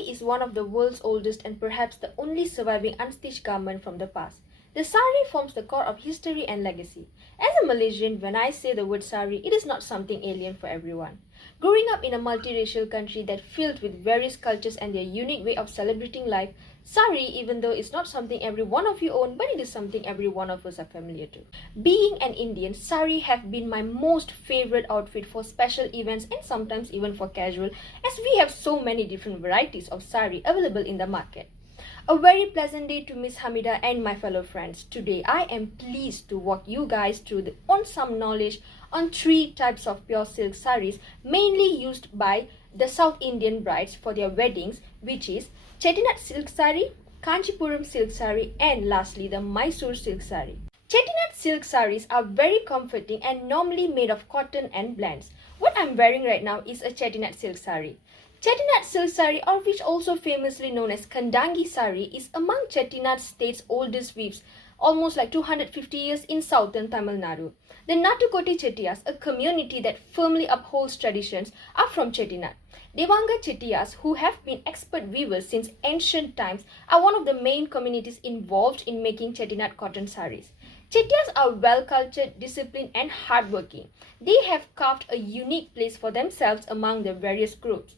Saree is one of the world's oldest and perhaps the only surviving unstitched garment from the past. The saree forms the core of history and legacy. As a Malaysian, when I say the word saree, it is not something alien for everyone. Growing up in a multiracial country that filled with various cultures and their unique way of celebrating life, saree, even though it's not something every one of you own, but it is something every one of us are familiar to. Being an Indian, saree have been my most favorite outfit for special events and sometimes even for casual, as we have so many different varieties of saree available in the market. A very pleasant day to Miss Hamida and my fellow friends. Today I am pleased to walk you guys through some knowledge on 3 types of pure silk sarees mainly used by the South Indian brides for their weddings, which is Chettinad silk saree, Kanchipuram silk saree, and lastly the Mysore silk saree. Chettinad silk sarees are very comforting and normally made of cotton and blends. What I'm wearing right now is a Chettinad silk saree. Chettinad silk saree, or which also famously known as Kandangi saree, is among Chettinad state's oldest weaves, almost like 250 years in southern Tamil Nadu. The Natukoti Chettiars, a community that firmly upholds traditions, are from Chettinad. Devanga Chettiars, who have been expert weavers since ancient times, are one of the main communities involved in making Chettinad cotton sarees. Chettiars are well-cultured, disciplined and hardworking. They have carved a unique place for themselves among the various groups.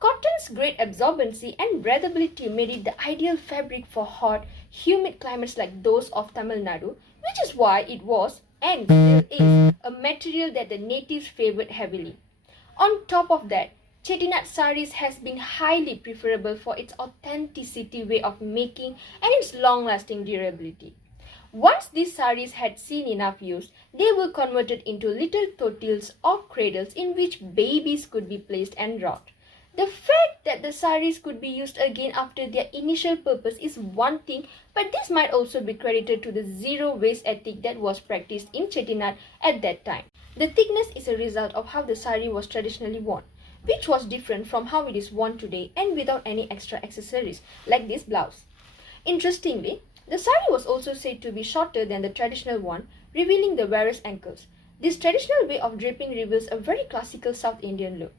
Cotton's great absorbency and breathability made it the ideal fabric for hot, humid climates like those of Tamil Nadu, which is why it was, and still is, a material that the natives favoured heavily. On top of that, Chettinad sarees has been highly preferable for its authenticity way of making and its long-lasting durability. Once these sarees had seen enough use, they were converted into little totills or cradles in which babies could be placed and rocked. The fact that the sarees could be used again after their initial purpose is one thing, but this might also be credited to the zero waste ethic that was practiced in Chettinad at that time. The thickness is a result of how the saree was traditionally worn, which was different from how it is worn today and without any extra accessories, like this blouse. Interestingly, the saree was also said to be shorter than the traditional one, revealing the wearer's ankles. This traditional way of draping reveals a very classical South Indian look.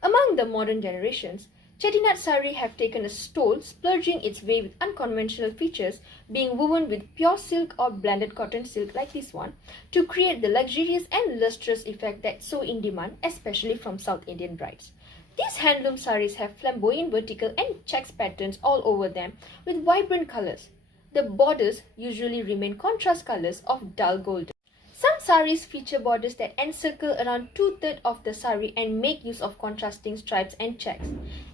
Among the modern generations, Chettinad saree have taken a stole, splurging its way with unconventional features, being woven with pure silk or blended cotton silk like this one, to create the luxurious and lustrous effect that's so in demand, especially from South Indian brides. These handloom sarees have flamboyant vertical and checks patterns all over them with vibrant colors. The borders usually remain contrast colors of dull golden. Some sarees feature borders that encircle around 2/3 of the saree and make use of contrasting stripes and checks.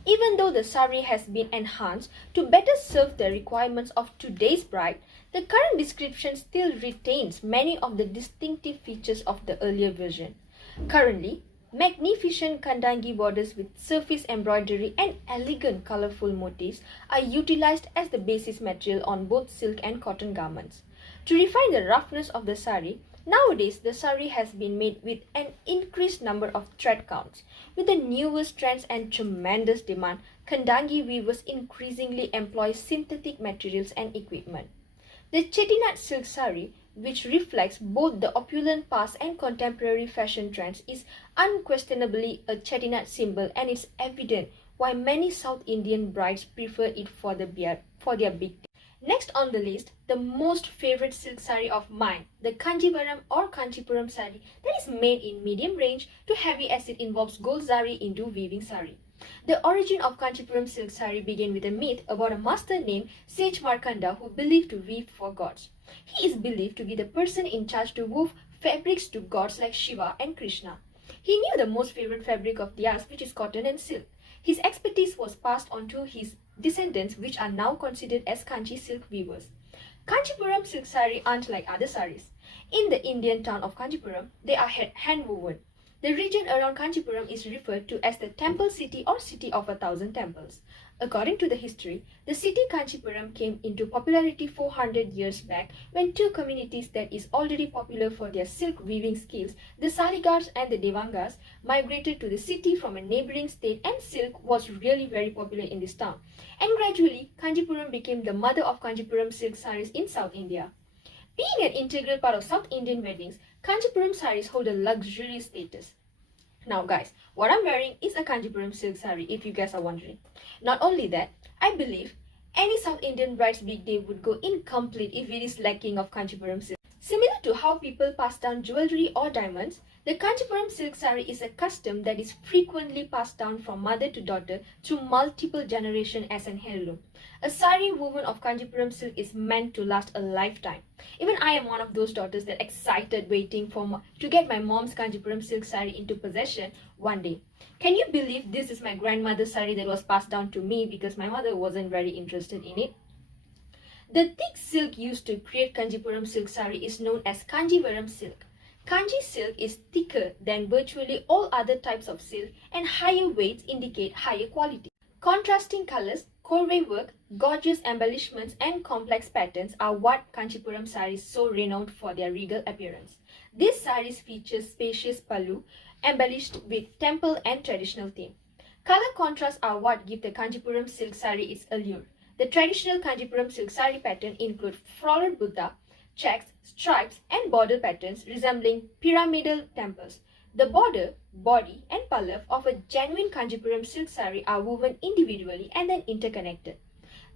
Even though the saree has been enhanced to better serve the requirements of today's bride, the current description still retains many of the distinctive features of the earlier version. Currently, magnificent Kandangi borders with surface embroidery and elegant colorful motifs are utilized as the basis material on both silk and cotton garments. To refine the roughness of the saree, nowadays the saree has been made with an increased number of thread counts. With the newest trends and tremendous demand, Kandangi weavers increasingly employ synthetic materials and equipment. The Chettinad silk saree, which reflects both the opulent past and contemporary fashion trends, is unquestionably a Chettinad symbol, and it's evident why many South Indian brides prefer it for their big day. Next on the list, the most favorite silk saree of mine, the Kanjivaram or Kanchipuram saree that is made in medium range to heavy as it involves gold zari into weaving saree. The origin of Kanchipuram silk saree began with a myth about a master named Sage Markanda who believed to weave for gods. He is believed to be the person in charge to weave fabrics to gods like Shiva and Krishna. He knew the most favorite fabric of theirs, which is cotton and silk. His expertise was passed on to his descendants, which are now considered as Kanchi silk weavers. Kanchipuram silk saree aren't like other sarees. In the Indian town of Kanchipuram, they are hand woven. The region around Kanchipuram is referred to as the Temple City or City of 1,000 Temples. According to the history, the city Kanchipuram came into popularity 400 years back when two communities that is already popular for their silk weaving skills, the Saligars and the Devangas, migrated to the city from a neighboring state, and silk was really very popular in this town. And gradually, Kanchipuram became the mother of Kanchipuram silk sarees in South India. Being an integral part of South Indian weddings, Kanchipuram sarees hold a luxurious status. Now guys, what I'm wearing is a Kanjipuram silk saree, if you guys are wondering. Not only that, I believe any South Indian bride's big day would go incomplete if it is lacking of Kanjipuram silk. Similar to how people pass down jewelry or diamonds, the Kanjipuram silk saree is a custom that is frequently passed down from mother to daughter through multiple generations as an heirloom. A saree woven of Kanjipuram silk is meant to last a lifetime. Even I am one of those daughters that excited waiting to get my mom's Kanjipuram silk saree into possession one day. Can you believe this is my grandmother's saree that was passed down to me because my mother wasn't very interested in it? The thick silk used to create Kanjipuram silk saree is known as Kanjivaram silk. Kanji silk is thicker than virtually all other types of silk and higher weights indicate higher quality. Contrasting colors, corvée work, gorgeous embellishments and complex patterns are what Kanchipuram sarees so renowned for their regal appearance. These sarees feature spacious pallu embellished with temple and traditional theme. Color contrasts are what give the Kanchipuram silk saree its allure. The traditional Kanchipuram silk saree pattern include floral Buddha, checks, stripes and border patterns resembling pyramidal temples. The border, body and pallav of a genuine Kanchipuram silk saree are woven individually and then interconnected.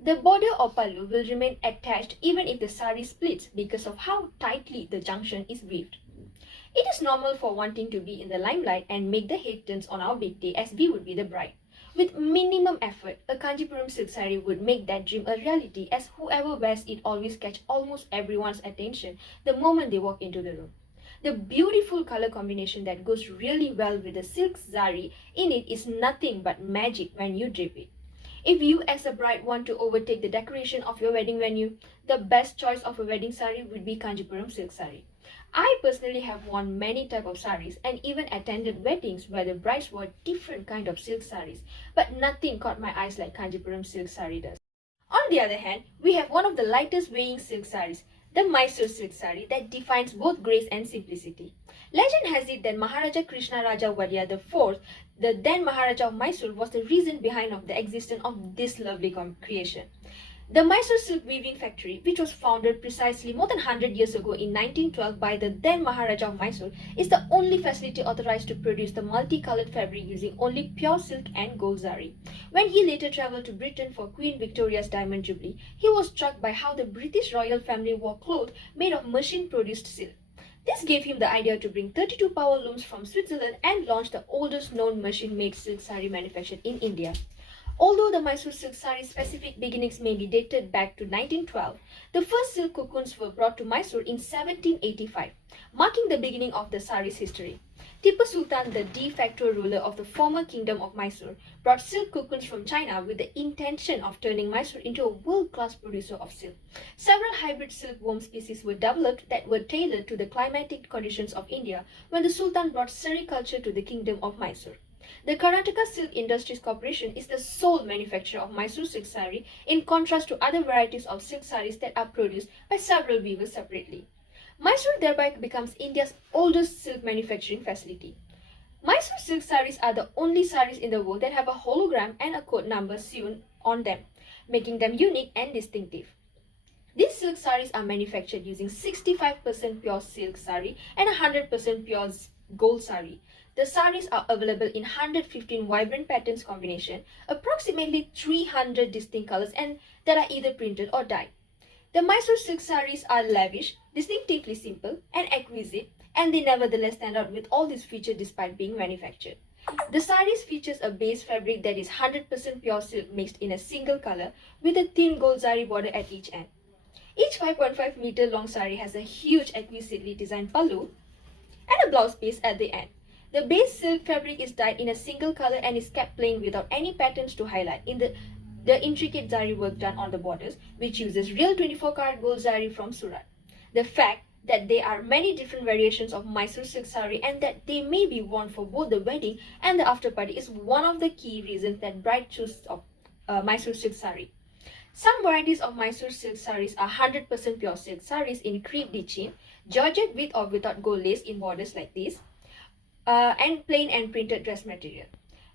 The border or pallu will remain attached even if the saree splits because of how tightly the junction is weaved. It is normal for wanting to be in the limelight and make the head turns on our big day as we would be the bride. With minimum effort, a Kanchipuram silk saree would make that dream a reality as whoever wears it always catch almost everyone's attention the moment they walk into the room. The beautiful color combination that goes really well with the silk saree in it is nothing but magic when you drape it. If you as a bride want to overtake the decoration of your wedding venue, the best choice of a wedding saree would be Kanchipuram silk saree. I personally have worn many types of sarees and even attended weddings where the brides wore different kind of silk sarees, but nothing caught my eyes like Kanchipuram silk saree does. On the other hand, we have one of the lightest weighing silk sarees, the Mysore silk saree that defines both grace and simplicity. Legend has it that Maharaja Krishna Raja Varya IV, the then Maharaja of Mysore, was the reason behind of the existence of this lovely creation. The Mysore Silk Weaving Factory, which was founded precisely more than 100 years ago in 1912 by the then Maharaja of Mysore, is the only facility authorized to produce the multicolored fabric using only pure silk and gold zari. When he later traveled to Britain for Queen Victoria's Diamond Jubilee, he was struck by how the British royal family wore clothes made of machine-produced silk. This gave him the idea to bring 32 power looms from Switzerland and launch the oldest known machine-made silk saree manufactured in India. Although the Mysore silk saree's specific beginnings may be dated back to 1912, the first silk cocoons were brought to Mysore in 1785, marking the beginning of the saree's history. Tipu Sultan, the de facto ruler of the former kingdom of Mysore, brought silk cocoons from China with the intention of turning Mysore into a world-class producer of silk. Several hybrid silkworm species were developed that were tailored to the climatic conditions of India when the Sultan brought Saree culture to the kingdom of Mysore. The Karnataka Silk Industries Corporation is the sole manufacturer of Mysore silk saree in contrast to other varieties of silk sarees that are produced by several weavers separately. Mysore thereby becomes India's oldest silk manufacturing facility. Mysore silk sarees are the only sarees in the world that have a hologram and a code number sewn on them, making them unique and distinctive. These silk sarees are manufactured using 65% pure silk saree and 100% pure gold saree. The sarees are available in 115 vibrant patterns combination, approximately 300 distinct colors and that are either printed or dyed. The Mysore silk sarees are lavish, distinctively simple and exquisite, and they nevertheless stand out with all these features despite being manufactured. The sarees features a base fabric that is 100% pure silk mixed in a single color with a thin gold zari border at each end. Each 5.5 meter long saree has a huge exquisitely designed pallu and a blouse piece at the end. The base silk fabric is dyed in a single color and is kept plain without any patterns to highlight in the intricate zari work done on the borders, which uses real 24-karat gold zari from Surat. The fact that there are many different variations of Mysore silk saree and that they may be worn for both the wedding and the after party is one of the key reasons that bride choose of Mysore silk saree. Some varieties of Mysore silk sarees are 100% pure silk sarees in crepe de chine, georgette with or without gold lace in borders like this, and plain and printed dress material.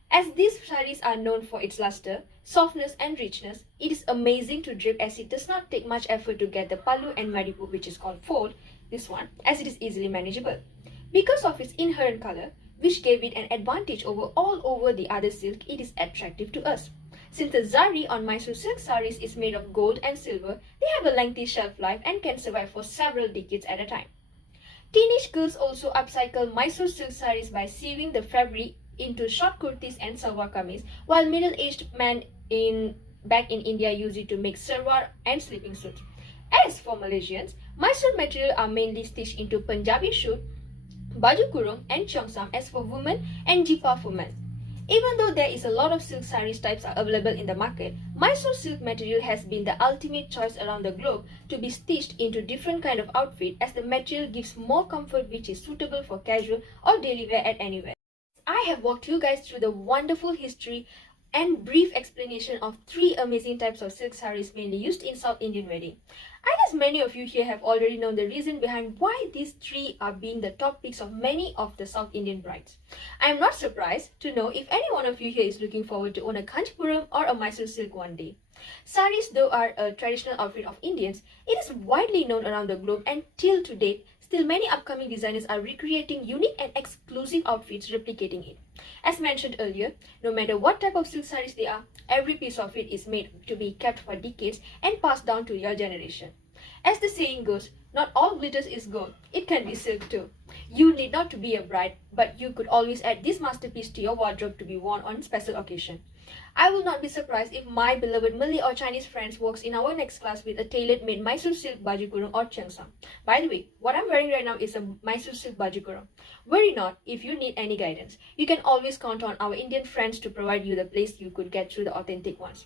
As these sarees are known for its luster, softness and richness, it is amazing to drape as it does not take much effort to get the pallu and maripu, which is called fold, this one, as it is easily manageable. Because of its inherent color, which gave it an advantage all over the other silk. It is attractive to us. Since the zari on Mysore silk sarees is made of gold and silver, they have a lengthy shelf life and can survive for several decades at a time. Teenage girls also upcycle Mysore silk sarees by sewing the fabric into short kurtis and salwar kameez, while middle-aged men back in India use it to make salwar and sleeping suits. As for Malaysians, Mysore material are mainly stitched into Punjabi suit, baju kurung and cheongsam as for women and jipa for men. Even though there is a lot of silk sarees types are available in the market, Mysore silk material has been the ultimate choice around the globe to be stitched into different kind of outfit, as the material gives more comfort, which is suitable for casual or daily wear at anywhere. I have walked you guys through the wonderful history and brief explanation of 3 amazing types of silk sarees mainly used in South Indian wedding. I guess many of you here have already known the reason behind why these 3 are being the top picks of many of the South Indian brides. I am not surprised to know if any one of you here is looking forward to own a Kanchipuram or a Mysore silk one day. Sarees, though, are a traditional outfit of Indians, it is widely known around the globe, and till to date, still many upcoming designers are recreating unique and exclusive outfits replicating it. As mentioned earlier, no matter what type of silk sarees they are, every piece of it is made to be kept for decades and passed down to your generation. As the saying goes, not all glitters is gold, it can be silk too. You need not to be a bride, but you could always add this masterpiece to your wardrobe to be worn on special occasion. I will not be surprised if my beloved Malay or Chinese friends walks in our next class with a tailor-made Mysore silk baju kurung or cheongsam. By the way, what I'm wearing right now is a Mysore silk baju kurung. Worry not, if you need any guidance, you can always count on our Indian friends to provide you the place you could get through the authentic ones.